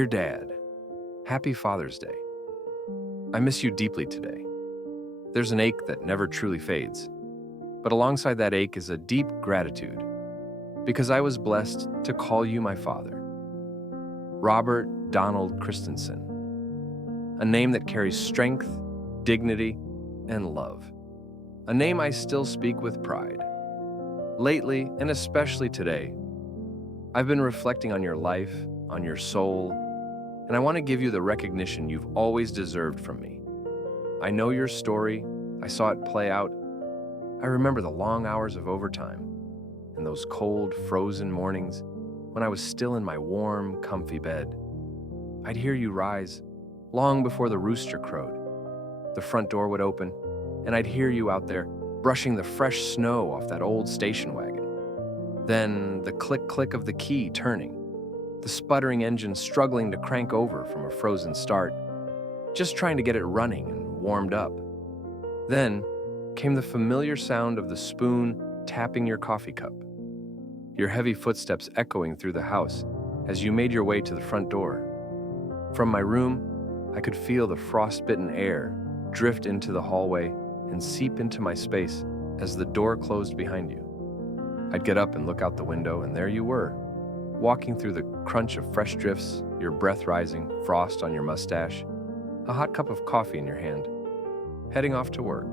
Dear Dad, happy Father's Day. I miss you deeply today. There's an ache that never truly fades, but alongside that ache is a deep gratitude because I was blessed to call you my father. Robert Donald Christensen, a name that carries strength, dignity, and love. A name I still speak with pride. Lately, and especially today, I've been reflecting on your life, on your soul, and I want to give you the recognition you've always deserved from me. I know your story. I saw it play out. I remember the long hours of overtime and those cold, frozen mornings when I was still in my warm, comfy bed. I'd hear you rise long before the rooster crowed. The front door would open, and I'd hear you out there brushing the fresh snow off that old station wagon. Then the click-click of the key turning, the sputtering engine struggling to crank over from a frozen start, just trying to get it running and warmed up. Then came the familiar sound of the spoon tapping your coffee cup, your heavy footsteps echoing through the house as you made your way to the front door. From my room, I could feel the frostbitten air drift into the hallway and seep into my space as the door closed behind you. I'd get up and look out the window, and there you were, walking through the crunch of fresh drifts, your breath rising, frost on your mustache, a hot cup of coffee in your hand, heading off to work,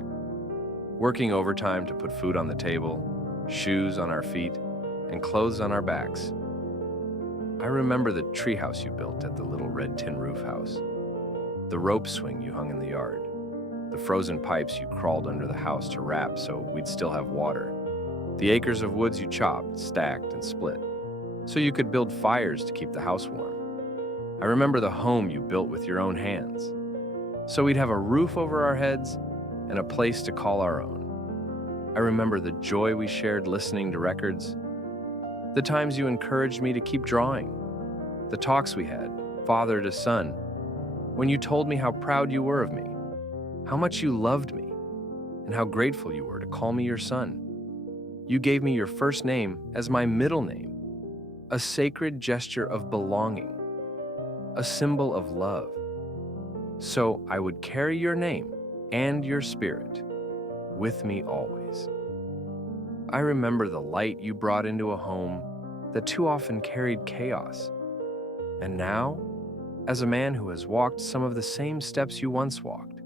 working overtime to put food on the table, shoes on our feet, and clothes on our backs. I remember the treehouse you built at the little red tin roof house, the rope swing you hung in the yard, the frozen pipes you crawled under the house to wrap so we'd still have water, the acres of woods you chopped, stacked, and split, so you could build fires to keep the house warm. I remember the home you built with your own hands, so we'd have a roof over our heads and a place to call our own. I remember the joy we shared listening to records, the times you encouraged me to keep drawing, the talks we had, father to son, when you told me how proud you were of me, how much you loved me, and how grateful you were to call me your son. You gave me your first name as my middle name, a sacred gesture of belonging, a symbol of love. So I would carry your name and your spirit with me always. I remember the light you brought into a home that too often carried chaos. And now, as a man who has walked some of the same steps you once walked,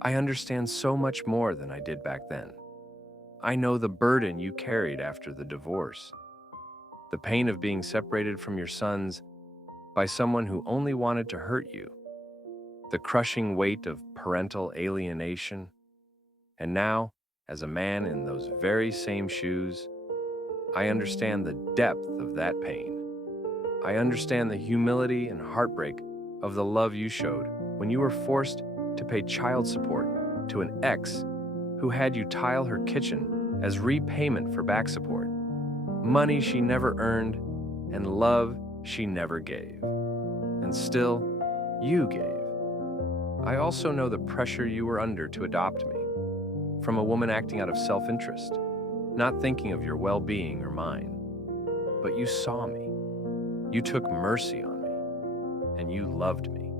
I understand so much more than I did back then. I know the burden you carried after the divorce, the pain of being separated from your sons by someone who only wanted to hurt you, the crushing weight of parental alienation. And now, as a man in those very same shoes, I understand the depth of that pain. I understand the humility and heartbreak of the love you showed when you were forced to pay child support to an ex who had you tile her kitchen as repayment for back support, money she never earned, and love she never gave. And still, you gave. I also know the pressure you were under to adopt me, from a woman acting out of self-interest, not thinking of your well-being or mine. But you saw me. You took mercy on me, and you loved me.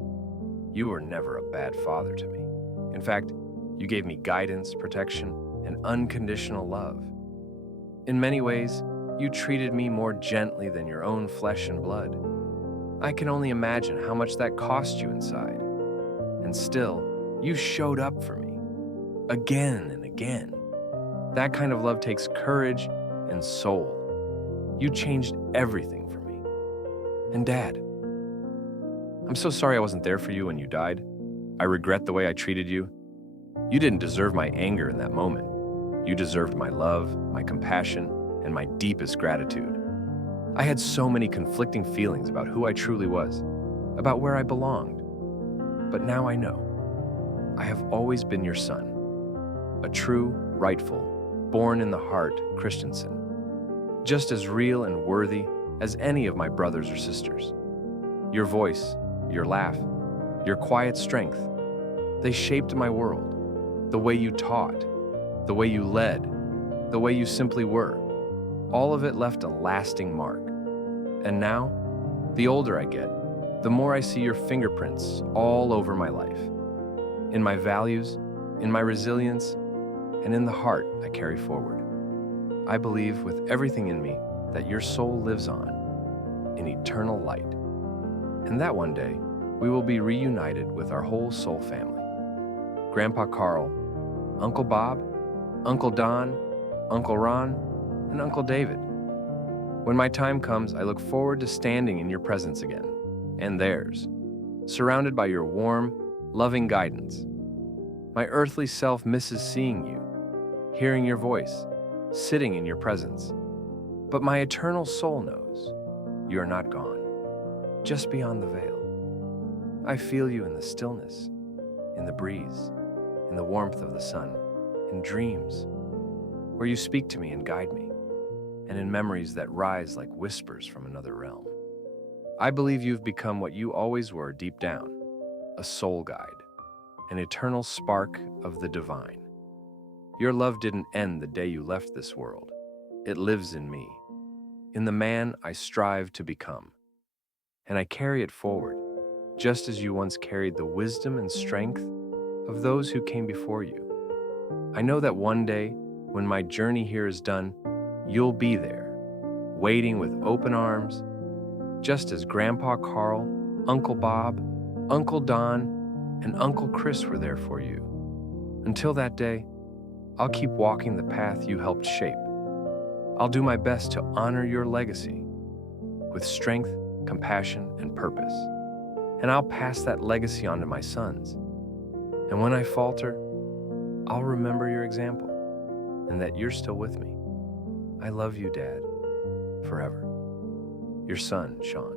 You were never a bad father to me. In fact, you gave me guidance, protection, and unconditional love. In many ways, you treated me more gently than your own flesh and blood. I can only imagine how much that cost you inside. And still, you showed up for me, again and again. That kind of love takes courage and soul. You changed everything for me. And Dad, I'm so sorry I wasn't there for you when you died. I regret the way I treated you. You didn't deserve my anger in that moment. You deserved my love, my compassion, and my deepest gratitude. I had so many conflicting feelings about who I truly was, about where I belonged. But now I know. I have always been your son, a true, rightful, born in the heart Christensen, just as real and worthy as any of my brothers or sisters. Your voice, your laugh, your quiet strength, they shaped my world. The way you taught, the way you led, the way you simply were, all of it left a lasting mark. And now, the older I get, the more I see your fingerprints all over my life, in my values, in my resilience, and in the heart I carry forward. I believe with everything in me that your soul lives on in eternal light, and that one day we will be reunited with our whole soul family. Grandpa Carl, Uncle Bob, Uncle Don, Uncle Ron, and Uncle David. When my time comes, I look forward to standing in your presence again, and theirs, surrounded by your warm, loving guidance. My earthly self misses seeing you, hearing your voice, sitting in your presence. But my eternal soul knows you are not gone, just beyond the veil. I feel you in the stillness, in the breeze, in the warmth of the sun, in dreams, where you speak to me and guide me, and in memories that rise like whispers from another realm. I believe you've become what you always were deep down, a soul guide, an eternal spark of the divine. Your love didn't end the day you left this world. It lives in me, in the man I strive to become. And I carry it forward, just as you once carried the wisdom and strength of those who came before you. I know that one day, when my journey here is done, you'll be there, waiting with open arms, just as Grandpa Carl, Uncle Bob, Uncle Don, and Uncle Chris were there for you. Until that day, I'll keep walking the path you helped shape. I'll do my best to honor your legacy with strength, compassion, and purpose. And I'll pass that legacy on to my sons. And when I falter, I'll remember your example and that you're still with me. I love you, Dad, forever. Your son, Sean.